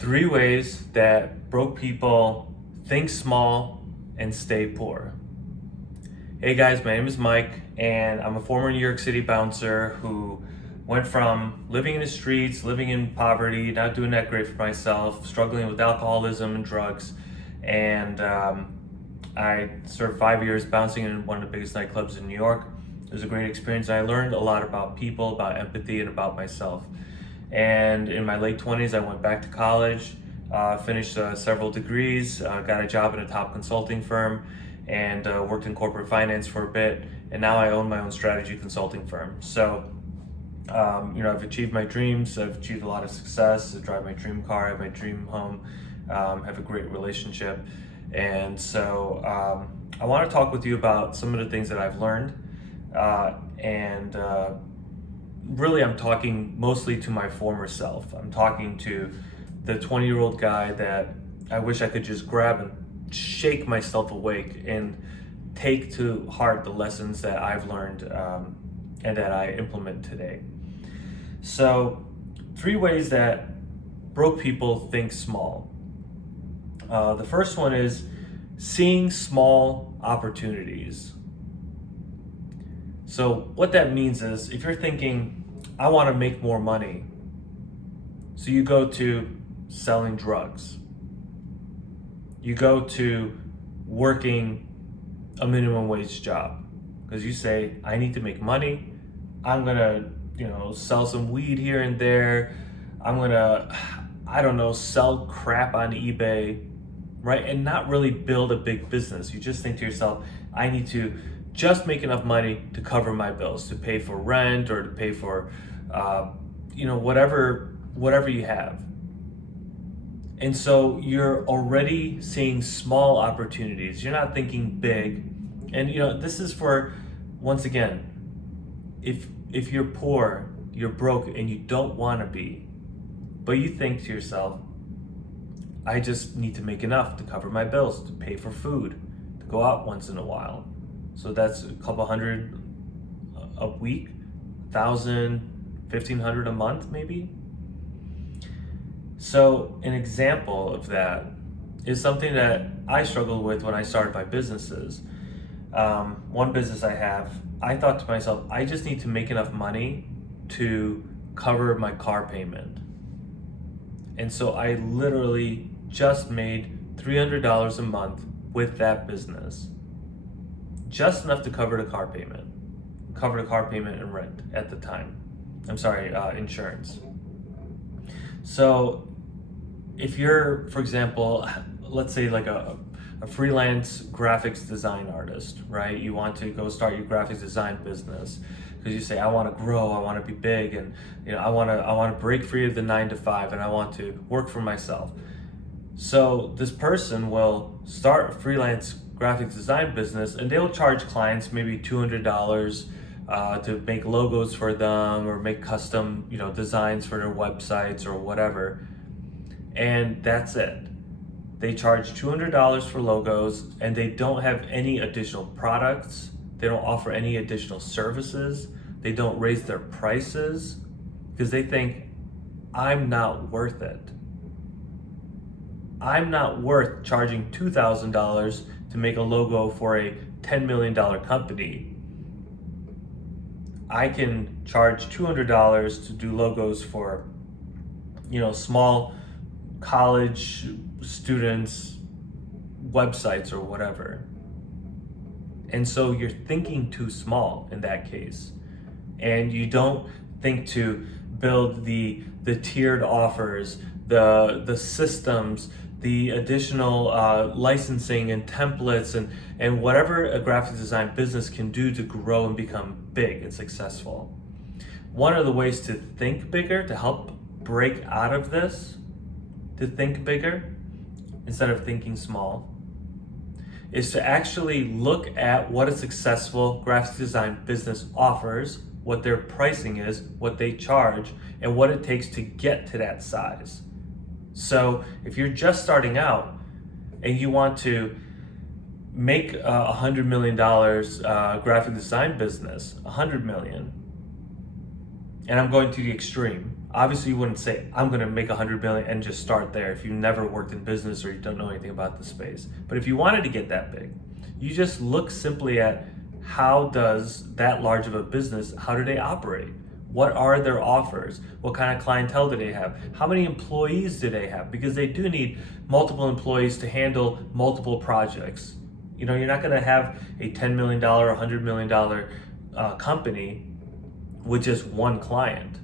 Three ways that broke people think small and stay poor. Hey guys, my name is Mike, and I'm a former New York City bouncer who went from living in the streets, living in poverty, not doing that great for myself, struggling with alcoholism and drugs, and I served 5 years bouncing in one of the biggest nightclubs in New York. It was a great experience. I learned a lot about people, about empathy, and about myself. And in my late 20s, I went back to college, finished several degrees, got a job at a top consulting firm, and worked in corporate finance for a bit. And now I own my own strategy consulting firm. So, I've achieved my dreams. I've achieved a lot of success. I drive my dream car, I have my dream home, have a great relationship. And so I want to talk with you about some of the things that I've learned. And really, I'm talking mostly to my former self. I'm talking to the 20-year-old guy that I wish I could just grab and shake myself awake and take to heart the lessons that I've learned and that I implement today. So, three ways that broke people think small. The first one is seeing small opportunities. So what that means is if you're thinking, I want to make more money, so you go to selling drugs. You go to working a minimum wage job because you say, I need to make money. I'm going to, sell some weed here and there. I'm going to, sell crap on eBay, right? And not really build a big business. You just think to yourself, I need to just make enough money to cover my bills, to pay for rent or to pay for, whatever you have. And so you're already seeing small opportunities. You're not thinking big. And this is for, once again, if you're poor, you're broke, and you don't want to be, but you think to yourself, I just need to make enough to cover my bills, to pay for food, to go out once in a while. So that's a couple hundred a week, 1,000, 1,500 a month maybe. So an example of that is something that I struggled with when I started my businesses. One business I have, I thought to myself, I just need to make enough money to cover my car payment. And so I literally just made $300 a month with that business. Just enough to cover the car payment. And rent at the time. Insurance. So if you're, for example, let's say like a freelance graphics design artist, right? You want to go start your graphics design business because you say, I want to grow, I want to be big, and I want to break free of the 9 to 5, and I want to work for myself. So this person will start a freelance graphics design business, and they'll charge clients maybe $200 to make logos for them or make custom designs for their websites or whatever, and that's it. They charge $200 for logos, and they don't have any additional products. They don't offer any additional services. They don't raise their prices because they think, I'm not worth it. I'm not worth charging $2,000 to make a logo for a $10 million company. I can charge $200 to do logos for, small college students' websites or whatever. And so you're thinking too small in that case. And you don't think to build the tiered offers, the systems, the additional licensing and templates and whatever a graphic design business can do to grow and become big and successful. One of the ways to think bigger, to help break out of this, to think bigger instead of thinking small, is to actually look at what a successful graphic design business offers, what their pricing is, what they charge, and what it takes to get to that size. So if you're just starting out and you want to make $100 million graphic design business, $100 million, and I'm going to the extreme, Obviously, you wouldn't say, I'm going to make 100 million and just start there if you never worked in business or you don't know anything about the space. But if you wanted to get that big, you just look simply at how does that large of a business, how do they operate? What are their offers? What kind of clientele do they have? How many employees do they have? Because they do need multiple employees to handle multiple projects. You know, you're not going to have a $10 million or $100 million company with just one client.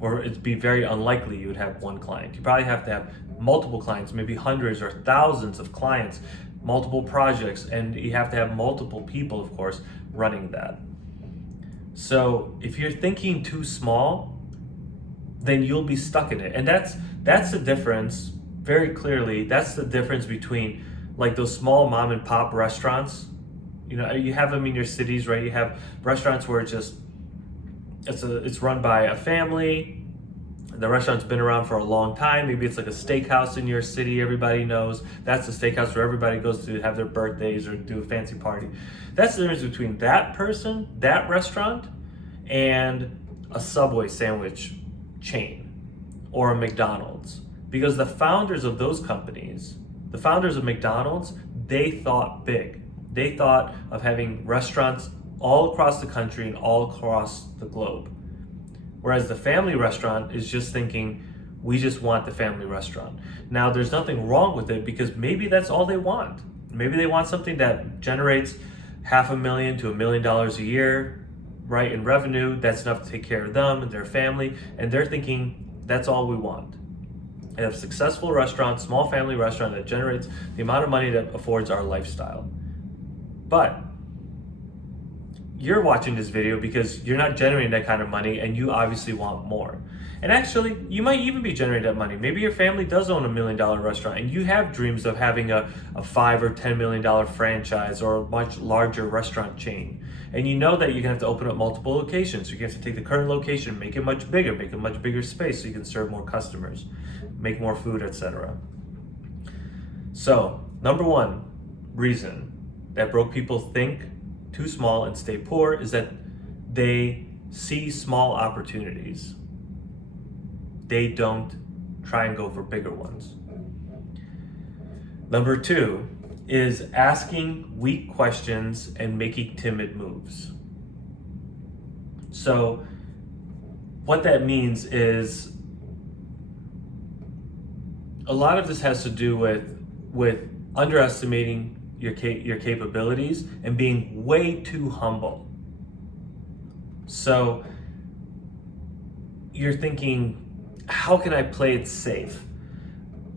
Or it'd be very unlikely you would have one client. You probably have to have multiple clients, maybe hundreds or thousands of clients, multiple projects, and you have to have multiple people, of course, running that. So if you're thinking too small, then you'll be stuck in it. And that's the difference, very clearly, that's the difference between like those small mom and pop restaurants. You know, you have them in your cities, right? You have restaurants where it's run by a family. The restaurant's been around for a long time. Maybe it's like a steakhouse in your city everybody knows. That's the steakhouse where everybody goes to have their birthdays or do a fancy party. That's the difference between that person, that restaurant, and a Subway sandwich chain or a McDonald's. Because the founders of those companies, the founders of McDonald's, they thought big. They thought of having restaurants all across the country and all across the globe. Whereas the family restaurant is just thinking, we just want the family restaurant. Now, there's nothing wrong with it because maybe that's all they want. Maybe they want something that generates $500,000 to $1 million a year, right, in revenue. That's enough to take care of them and their family. And they're thinking, that's all we want. And a successful restaurant, small family restaurant that generates the amount of money that affords our lifestyle. But you're watching this video because you're not generating that kind of money and you obviously want more. And actually, you might even be generating that money. Maybe your family does own $1 million restaurant and you have dreams of having a $5 or $10 million franchise or a much larger restaurant chain. And you know that you're gonna have to open up multiple locations. So you have to take the current location, make it much bigger space so you can serve more customers, make more food, etc. So, number one reason that broke people think too small and stay poor is that they see small opportunities. They don't try and go for bigger ones. Number two is asking weak questions and making timid moves. So what that means is a lot of this has to do with underestimating your capabilities and being way too humble. So you're thinking, how can I play it safe?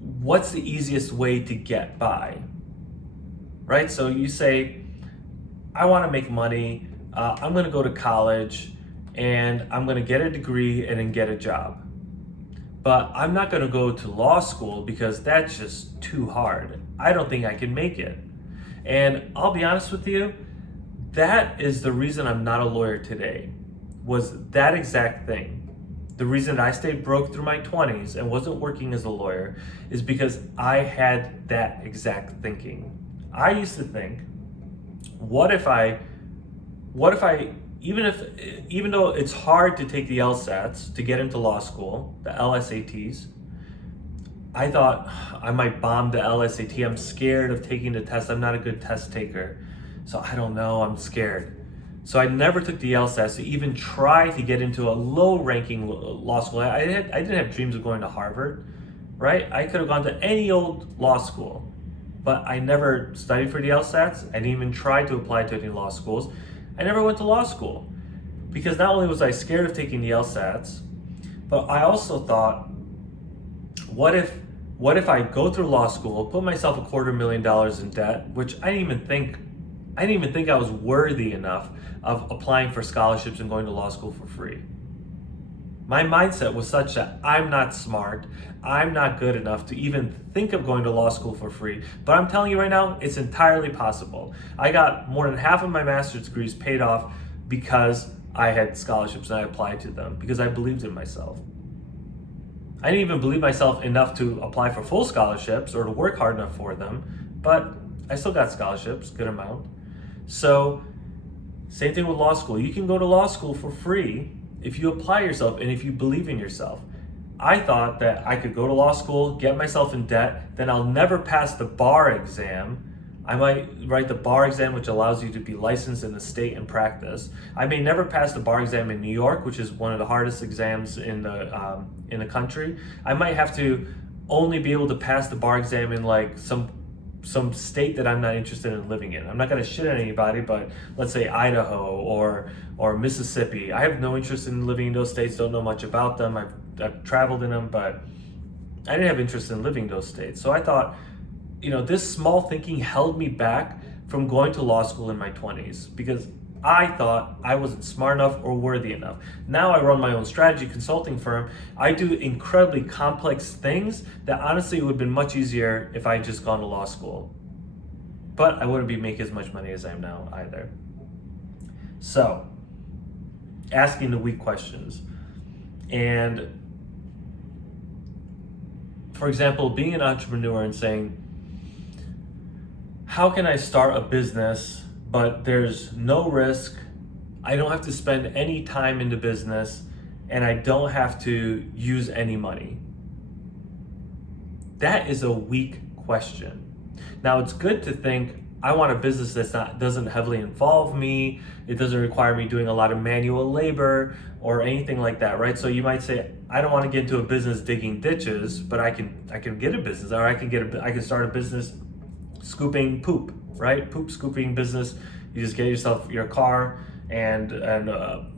What's the easiest way to get by? Right? So you say, I want to make money. I'm going to go to college and I'm going to get a degree and then get a job. But I'm not going to go to law school because that's just too hard. I don't think I can make it. And I'll be honest with you, that is the reason I'm not a lawyer today, was that exact thing. The reason that I stayed broke through my 20s and wasn't working as a lawyer is because I had that exact thinking. I used to think, what if I, even though it's hard to take the LSATs to get into law school, the LSATs, I thought I might bomb the LSAT. I'm scared of taking the test. I'm not a good test taker. So I don't know, I'm scared. So I never took the LSATs to even try to get into a low-ranking law school. I didn't have dreams of going to Harvard, right? I could have gone to any old law school, but I never studied for the LSATs. I didn't even try to apply to any law schools. I never went to law school because not only was I scared of taking the LSATs, but I also thought, what if I go through law school, put myself $250,000 in debt, which I didn't even think I was worthy enough of applying for scholarships and going to law school for free. My mindset was such that I'm not smart, I'm not good enough to even think of going to law school for free. But I'm telling you right now, it's entirely possible. I got more than half of my master's degrees paid off because I had scholarships and I applied to them, because I believed in myself. I didn't even believe myself enough to apply for full scholarships or to work hard enough for them, but I still got scholarships, good amount. So, same thing with law school. You can go to law school for free if you apply yourself and if you believe in yourself. I thought that I could go to law school, get myself in debt, then I'll never pass the bar exam. I might write the bar exam, which allows you to be licensed in the state and practice. I may never pass the bar exam in New York, which is one of the hardest exams in the country. I might have to only be able to pass the bar exam in like some state that I'm not interested in living in. I'm not going to shit on anybody, but let's say Idaho or Mississippi. I have no interest in living in those states. Don't know much about them. I've traveled in them, but I didn't have interest in living in those states. So I thought, this small thinking held me back from going to law school in my 20s because I thought I wasn't smart enough or worthy enough. Now I run my own strategy consulting firm. I do incredibly complex things that honestly would have been much easier if I had just gone to law school. But I wouldn't be making as much money as I am now either. So, asking the weak questions. And for example, being an entrepreneur and saying, how can I start a business but there's no risk, I don't have to spend any time in the business, and I don't have to use any money? That is a weak question. Now, it's good to think, I want a business that doesn't heavily involve me, it doesn't require me doing a lot of manual labor or anything like that, right? So you might say, I don't want to get into a business digging ditches, but I can get a business, or I can start a business scooping poop, right? Poop scooping business. You just get yourself your car and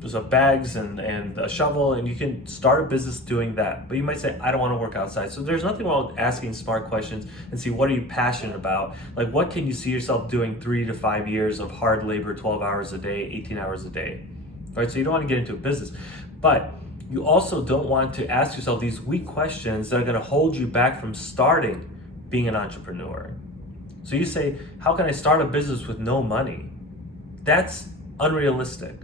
some bags and a shovel, and you can start a business doing that. But you might say, I don't want to work outside. So there's nothing wrong with asking smart questions and see, what are you passionate about? Like, what can you see yourself doing 3 to 5 years of hard labor, 12 hours a day, 18 hours a day, right? So you don't want to get into a business, but you also don't want to ask yourself these weak questions that are going to hold you back from starting being an entrepreneur. So you say, how can I start a business with no money? That's unrealistic.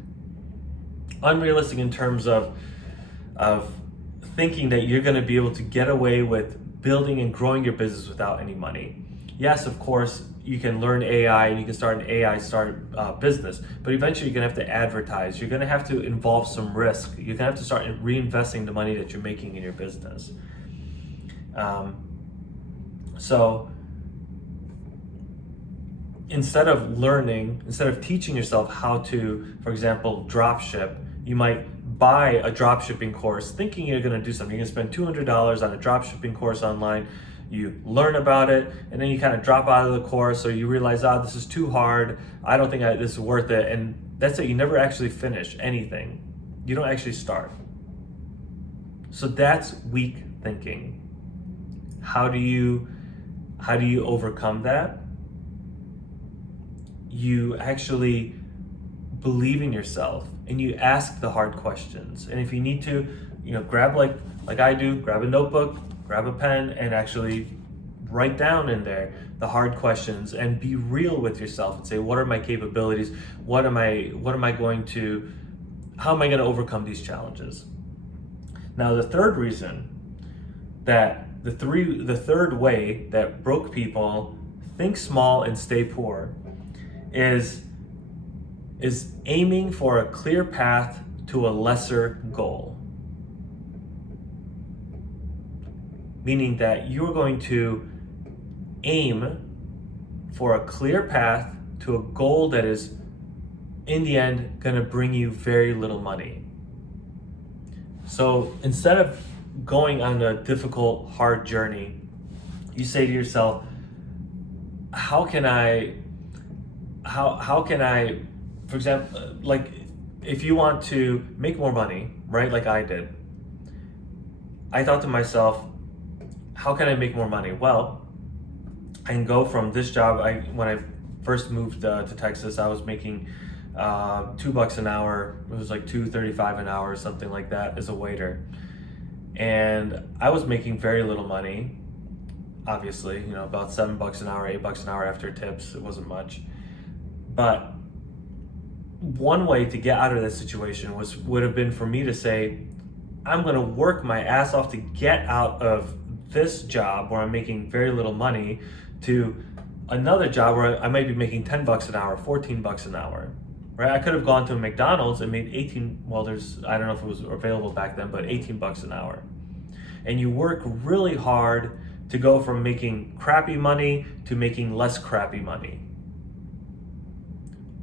Unrealistic in terms of thinking that you're going to be able to get away with building and growing your business without any money. Yes, of course, you can learn AI and you can start an AI business, but eventually you're going to have to advertise. You're going to have to involve some risk. You're going to have to start reinvesting the money that you're making in your business. So instead of teaching yourself how to, for example, drop ship, you might buy a drop shipping course thinking you're going to do something. You're going to spend $200 on a drop shipping course online. You learn about it, and then you kind of drop out of the course, or you realize, this is too hard. I don't think this is worth it. And that's it. You never actually finish anything. You don't actually start. So that's weak thinking. How do you overcome that? You actually believe in yourself and you ask the hard questions. And if you need to, grab like I do, grab a notebook, grab a pen, and actually write down in there the hard questions and be real with yourself and say, what are my capabilities? How am I going to overcome these challenges? Now, the third reason that the third way that broke people think small and stay poor is aiming for a clear path to a lesser goal. Meaning that you're going to aim for a clear path to a goal that is, in the end, going to bring you very little money. So instead of going on a difficult, hard journey, you say to yourself, how can I, for example, like if you want to make more money, right? Like I did, I thought to myself, how can I make more money? Well, I can go from this job. When I first moved to Texas, I was making $2 an hour. It was like $2.35 an hour, something like that, as a waiter. And I was making very little money, obviously, about $7 an hour, $8 an hour after tips. It wasn't much. But one way to get out of this situation would have been for me to say, I'm going to work my ass off to get out of this job where I'm making very little money to another job where I might be making $10 an hour, $14 an hour, right? I could have gone to a McDonald's and made I don't know if it was available back then, but $18 an hour. and you work really hard to go from making crappy money to making less crappy money.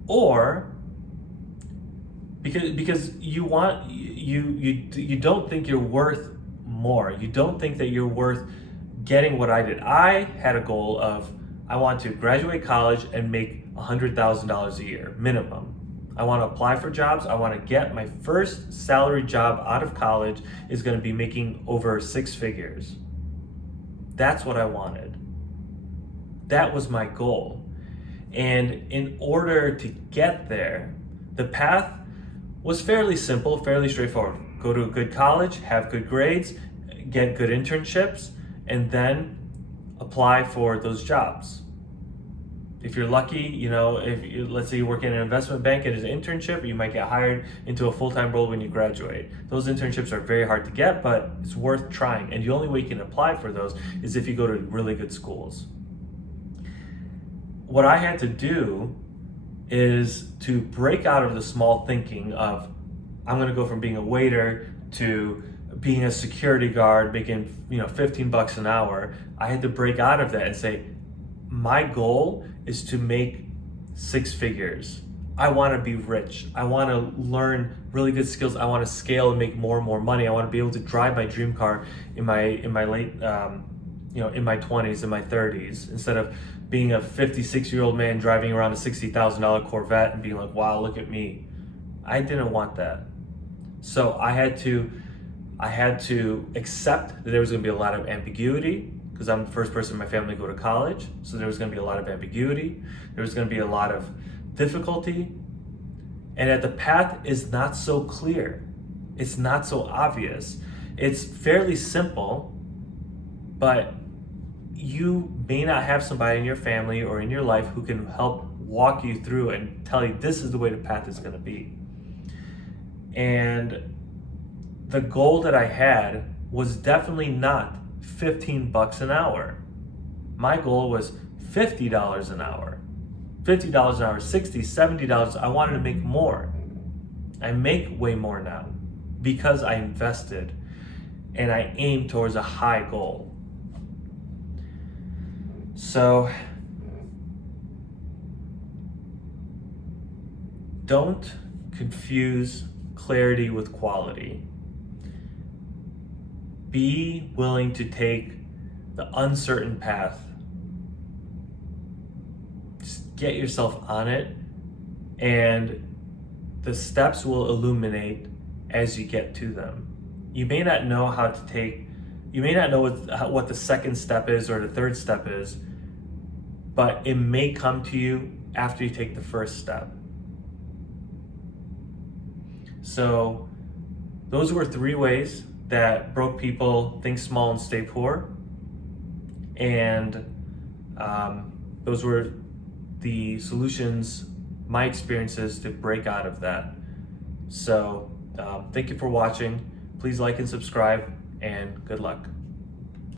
Or because you don't think you're worth more. You don't think that you're worth getting what I did. I had a goal of I want to graduate college and make $100,000 a year minimum. I want to apply for jobs. I want to get my first salary job out of college is going to be making over 6 figures. That's what I wanted. That was my goal. And in order to get there, the path was fairly simple, fairly straightforward. Go to a good college, have good grades, get good internships, and then apply for those jobs. If you're lucky, let's say you work in an investment bank and as an internship, you might get hired into a full-time role when you graduate. Those internships are very hard to get, but it's worth trying. And the only way you can apply for those is if you go to really good schools. What I had to do is to break out of the small thinking of, I'm gonna go from being a waiter to being a security guard making $15 an hour. I had to break out of that and say, my goal is to make 6 figures. I want to be rich. I want to learn really good skills. I want to scale and make more and more money. I want to be able to drive my dream car in my late in my 20s, in my 30s, instead of being a 56-year-old man driving around a $60,000 Corvette and being like, wow, look at me. I didn't want that. So I had to accept that there was going to be a lot of ambiguity, because I'm the first person in my family to go to college. So there was going to be a lot of ambiguity. There was going to be a lot of difficulty. And that the path is not so clear. It's not so obvious. It's fairly simple, but you may not have somebody in your family or in your life who can help walk you through and tell you this is the way the path is going to be. And the goal that I had was definitely not $15 an hour. My goal was $50 an hour. $50 an hour, $60, $70. I wanted to make more. I make way more now because I invested and I aimed towards a high goal. So don't confuse clarity with quality. Be willing to take the uncertain path. Just get yourself on it, and the steps will illuminate as you get to them. You may not know what the second step is or the third step is, but it may come to you after you take the first step. So those were 3 ways that broke people think small and stay poor. And those were the solutions, my experiences to break out of that. So thank you for watching. Please like and subscribe, and good luck.